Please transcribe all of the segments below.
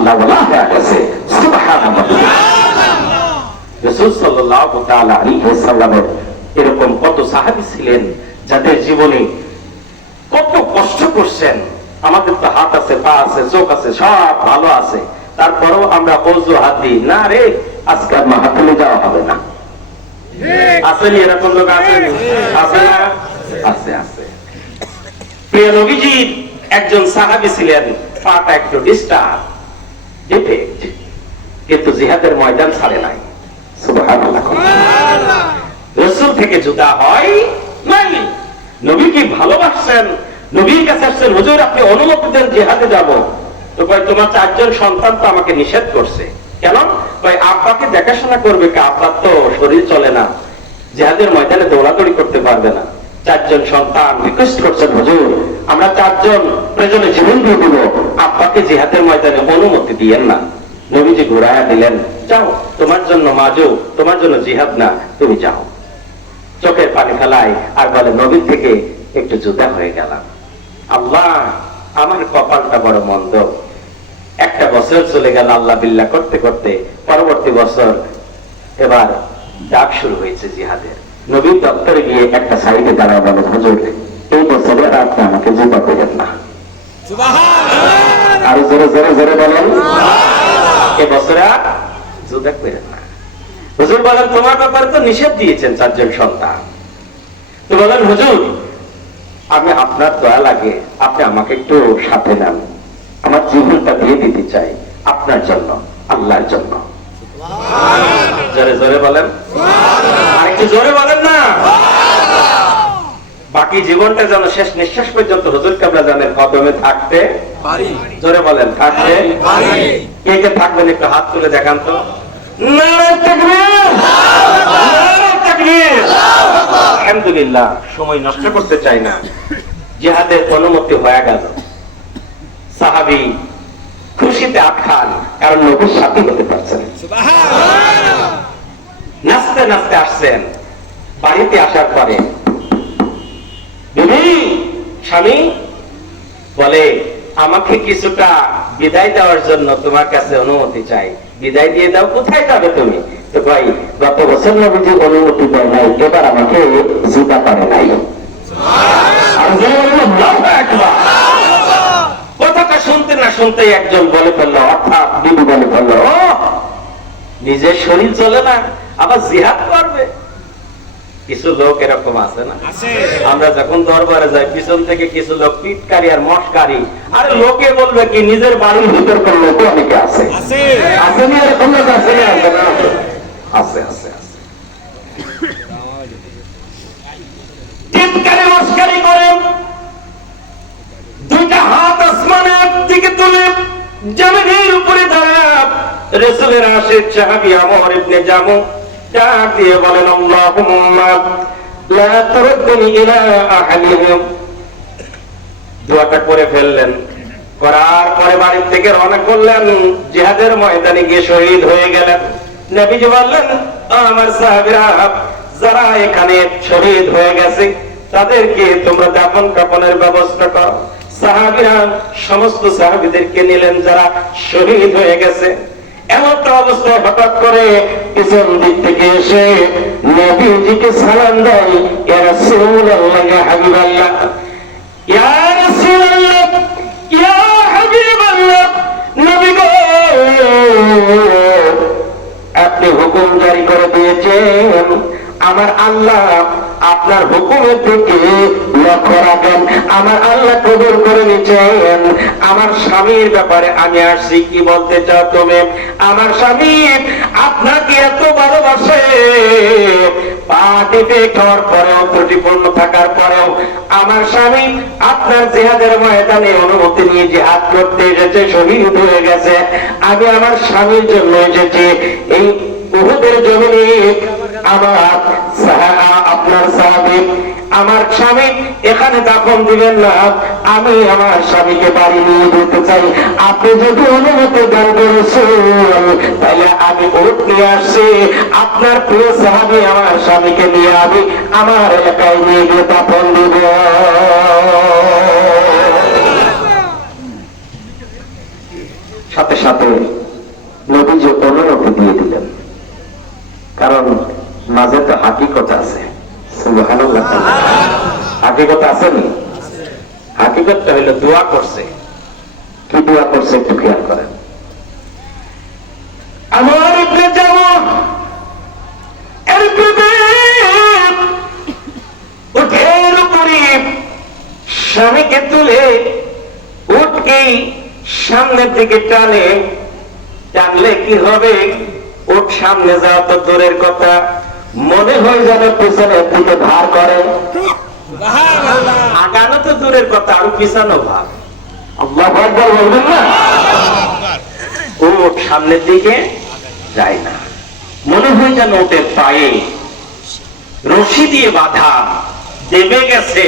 আল্লাহ হয়ে গেছে। রসুল এরকম কত সাহাবী ছিলেন যাদের জীবনে কত কষ্ট করছেন। আমাদের তো হাত আছে পা আছে চোখ আছে সব ভালো আছে। তারপরেও আমরা অজু হাত দিই না রে আজকে আর যাওয়া হবে না। আসেনি এরকম লোক আসেনি আছে না? আছে আছে। প্রিয় নবীজির একজন সাহাবি ছিলেন পাটা একটু ডিস্টার্ব ডিফেক্ট কিন্তু জিহাদের ময়দান ছাড়ে নাই। রসুল থেকে জুতা হয় নাই। নবী কি ভালোবাসছেন? নবীর কাছে আসছেন, হুজুর, আপনি অনুমতি দেন, জেহাদে যাব। তো কয়, তোমার চারজন সন্তান তো আমাকে নিষেধ করছে। কেন? কয়, আব্বাকে দেখাশোনা করবে কে, আব্বার তো শরীর চলে না। জেহাদের ময়দানে দৌড়াদৌড়ি করতে পারবে না। চারজন সন্তান রিকোয়েস্ট করছেন, হুজুর, আমরা চারজন প্রয়োজনে জীবন দিয়ে দিব। আব্বাকে জিহাদের ময়দানে অনুমতি দিয়েন না। নবীজি ঘুরাইয়া দিলেন, যাও, তোমার জন্য মাজু তোমার জন্য জিহাদ না, তুমি যাও। চোখের পানি ফেলায় আর বলে নবীর থেকে একটু জুদা হয়ে গেলাম। আল্লাহ, আমার কপালটা বড় মন্দ। একটা বছর চলে গেল আল্লাহ বিল্লাহ করতে করতে, পরবর্তী বছর এবার ডাক শুরু হয়েছে জিহাদের। নবীর দপ্তরে গিয়ে একটা সাইডে দাঁড়ায় বলে, হুজুর, এই বছরে আপনি আমাকে জুতা করেন না। আরও জোরে জোরে জোরে বলেন। জুদা করেন না। হুজুর বলেন তোমার ব্যাপারে তো নিষেধ দিয়েছেন চারজন সন্তান। তো বলেন হুজুর আমি আপনার দয়া লাগে আপনি আমাকে একটু সাথে নেন। আমার জীবনটা দিয়ে দিতে চাই আপনার জন্য আল্লাহর জন্য। জোরে জোরে বলেন। আর একটু জোরে বলেন না। বাকি জীবনটা যেন শেষ নিঃশ্বাস পর্যন্ত হুজুর কাবলা জানের কদমে থাকতে জোরে বলেন থাকতে কে কে থাকবেন একটু হাত তুলে দেখান তো! আলহামদুলিল্লাহ সময় নষ্ট করতে চাই না। জিহাদের অনুমতি হয়ে গেল। সাহাবি খুশিতে আটখান কারণ নবীর সাথী হতে পারছেন। নাচতে নাচতে আসছেন। বাড়িতে আসার পরে স্বামী বলে, আমাকে কিছুটা বিদায় দেওয়ার জন্য তোমার কাছে অনুমতি চাই। বিদায় দিয়ে দাও, কোথায় যাবে তুমি? তো ভাই গত বছর নবীজি অনুমতি দেয় নাই, এবার আমাকে জুতা পারে নাই। কথাটা শুনতে না শুনতে একজন বলে ফেলল, অর্থাৎ বিবি বলে ফেলল নিজের শরীর চলে না, আবার জিহাদ করবে? কিছু লোক এরকম আছে না? আমরা যখন দরবারে যাই পিছন থেকে কিছু লোক পিটকারি আর মশকারি। আর লোকে বলবে কি নিজের বাড়ির ভিতর কোন লোক অনেকে আছে? আছে। না? এরকম লোক আছে না? আছে আছে আছে আছে। টিটকারি মশকারি করে। দুইটা হাত আসমানের দিকে তুলে জমিনের উপরে দাঁড়ায়। রসুলের আশের সাহাবি আমর ইবনে জামু ডাক দিয়ে বলেন করে ফেললেন। করার পরে বাড়ি থেকে রওনা করলেন। ময়দানে গিয়ে শহীদ হয়ে গেলেন। নবীজি বললেন, আমার সাহাবীরা যারা এখানে শহীদ হয়ে গেছে, তাদেরকে তোমরা দাফন কাপনের ব্যবস্থা করো। সাহাবীরা সমস্ত সাহাবীদেরকে নিলেন, যারা শহীদ হয়ে গেছে। এমন অবস্থায় হঠাৎ করে পিছন দিক থেকে এসে নবীজিকে সালাম দেয় হাবিবাল্লাহ আপনি হুকুম জারি করে দিয়েছেন আমার আল্লাহ আপনার হুকুমের দিকে লক্ষ্য রাখেন। আমার আল্লাহ কবুল করে নিচ্ছেন। আমার স্বামীর ব্যাপারে আমি আসছি, কি বলতে চাও তুমি? আমার স্বামী আপনাকে এত ভালোবাসে। পা খাওয়ার পরেও ত্রুটিপূর্ণ থাকার পরেও আমার স্বামী আপনার জেহাদের ময়দানে অনুমতি নিয়ে জেহাদ করতে এসেছে, শহীদ হয়ে গেছে। আমি আমার স্বামীর জন্য এসেছি। এই উহুদের জমিনে আমার আপনার সাহাবি আমার স্বামী, এখানে দাফন দিবেন না। আমি আমার স্বামীকে বাড়ি নিয়ে যেতে চাই। আপনি যদি অনুমতি দান করেছেন, তাহলে আমি উঠ নিয়ে আসছি। আপনার প্রিয় সাহাবি আমার স্বামীকে নিয়ে আমি আমার এলাকায় নিয়ে গিয়ে দাফন দিব। সাথে সাথে সাথে নবীজি অনুমতি দিয়ে দিলেন। কারণ মাঝে তো হাকিকত আছে। হাকিকতটা হইল দোয়া করছে। কি দোয়া করছে একটু খেয়াল করেন। আমার স্বামীকে তুলে উঠকেই সামনের দিকে টানে। টানলে কি হবে? উঠ সামনে যাওয়া তো দূরের কথা। মনে হয় যেন পিছনে দিকে ভার করে। আগানো তো দূরের কথা আরও পিছানো ভাব আল্লাহ একবার বলবেন না? উঠ সামনের দিকে যায় না। মনে হয় যেন ওটের পায়ে রশি দিয়ে বাঁধা দেবে গেছে।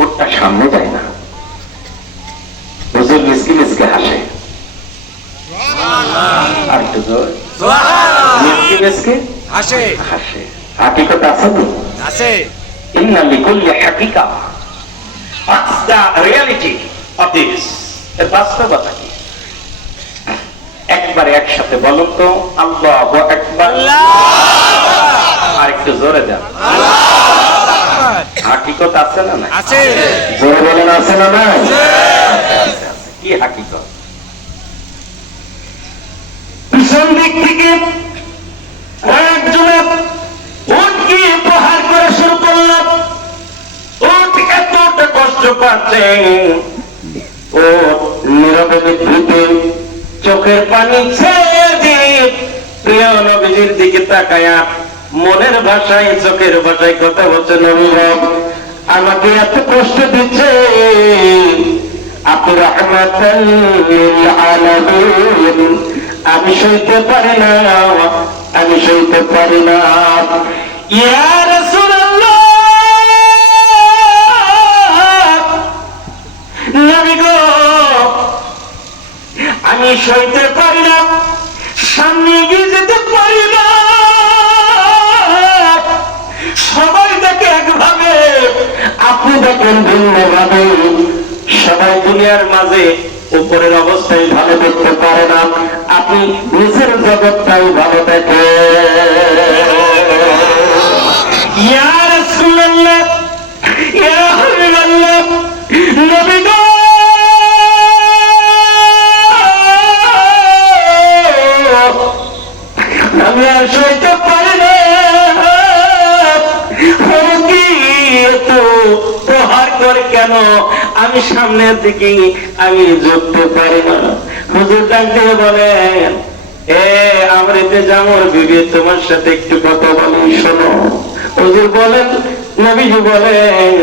ওটটা সামনে যায় না। হুজুর মিসকি মিসকে হাসে। আর মিসকি মিসকে হাসে। হাকিকত আছে তো? আছে। ইন্না লিকুল্লি হাকিকা। the reality of এর বাস্তবতা কি? একবারে একসাথে বলুন তো আল্লাহ একবার আর একটু জোরে দেন হাকিকত আছে না না আছে। জোরে বলেন আছে না না কি হাকিকত? পিছন দিক থেকে একজনের উটকে প্রহার করে শুরু করলাম উট চোখের পানি ছেড়ে প্রিয় নবীজির দিকে তাকায়া মনের ভাষায়, চোখের ভাষায় কথা বলছে নবী আমাকে এত কষ্ট দিচ্ছে। আমি সইতে পারি না, আমি সইতে পারি না। ইয়া আমি সইতে পারি না, সামনে এগিয়ে যেতে পারি না। সবাই দেখে একভাবে, আপনি দেখেন ভিন্ন ভাবে সবাই দুনিয়ার মাঝে উপরের অবস্থায় ভালো দেখতে পারে না, আপনি নিজের জগৎটাই ভালো দেখে ইয়া কেন আমি সামনের দিকে আমি ঝুঁকতে পারি না। হুজুর ডাক দিয়ে বলেন, এ আমরিতে জামর বিবি, তোমার সাথে একটু কথা বলি, শোনো। হুজুর বলেন, নবীজি বলেন,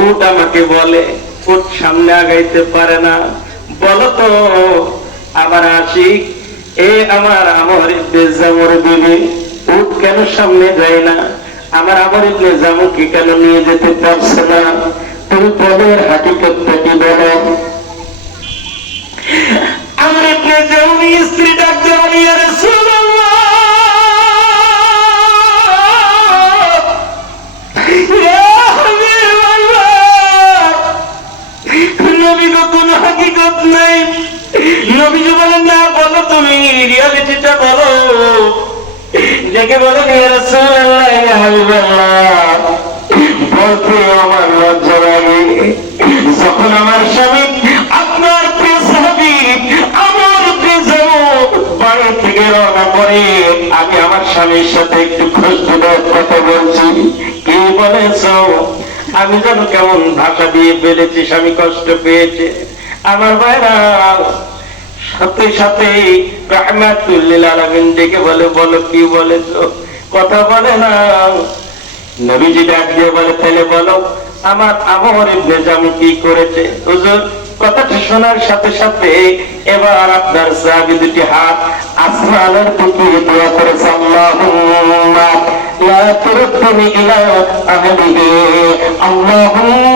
উট আমাকে বলে, উট সামনে আগাইতে পারে না। বলো তো আমার আশিক এ আমার আমর ইবনে জামর বিবি, উট কেন সামনে যায় না? আমার আমর ইবনে জামুকে কেন নিয়ে যেতে পারছে না? তুমি পদের হাকিকতটা কি বলো? আমার ইবনে জামুনি স্ত্রী ডাক দিয়ে বলি, "ইয়া রাসূলুল্লাহ, ইয়া হাবিবাল্লাহ, নবী গো কোনো হাকিকত নেই। নবীজি বলেন না বলো তুমি রিয়ালিটিটা বলো। দেখে বলো রাসূলুল্লাহ ইয়া হাবিবাল্লাহ আমার লজ্জা লাগে যখন আমার স্বামী আমি কি যেন কেমন ভাষা দিয়ে ফেলেছি, স্বামী কষ্ট পেয়েছে। আমার ভাইরা, সাথে সাথে রহমাতুল্লিল আলামিন ডেকে বলে, বলো কি বলেছ? কথা বলে না। নবীজি ডাক দিয়ে বলে, তাহলে বলো, আমার আমর ইবনে কি করেছে? হুজুর, কথাটা শোনার সাথে সাথে এবার আপনার সাহাবি দুটি হাত আসমানের দিকে দোয়া করেছে, আল্লাহুম্মা লা তুরদ্দুনি ইলা আহলিহি, আল্লাহুম্মা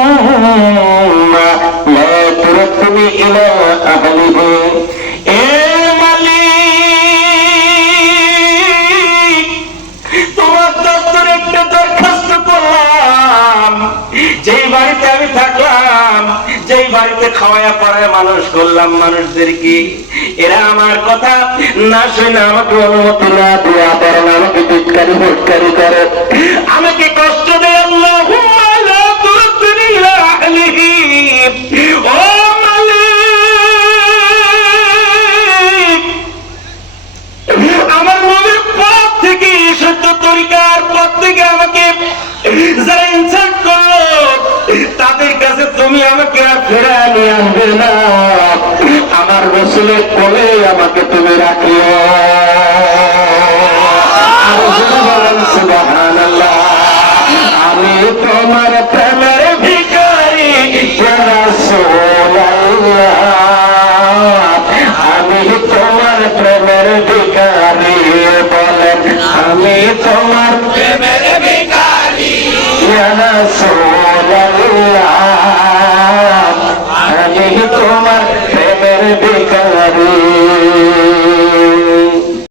খাওয়ায়া পড়ায় মানুষ করলাম মানুষদেরকে এরা আমার কথা না শুনে আমাকে অনুমতি না দিয়ে আবার আমাকে করে। আমাকে কষ্ট আমার কোলে আমাকে তুমি রাখিও আমি তোমার প্রেমের রাসূলুল্লাহ। আমি তোমার প্রেমের ভিখারি, বলেন, আমি তোমার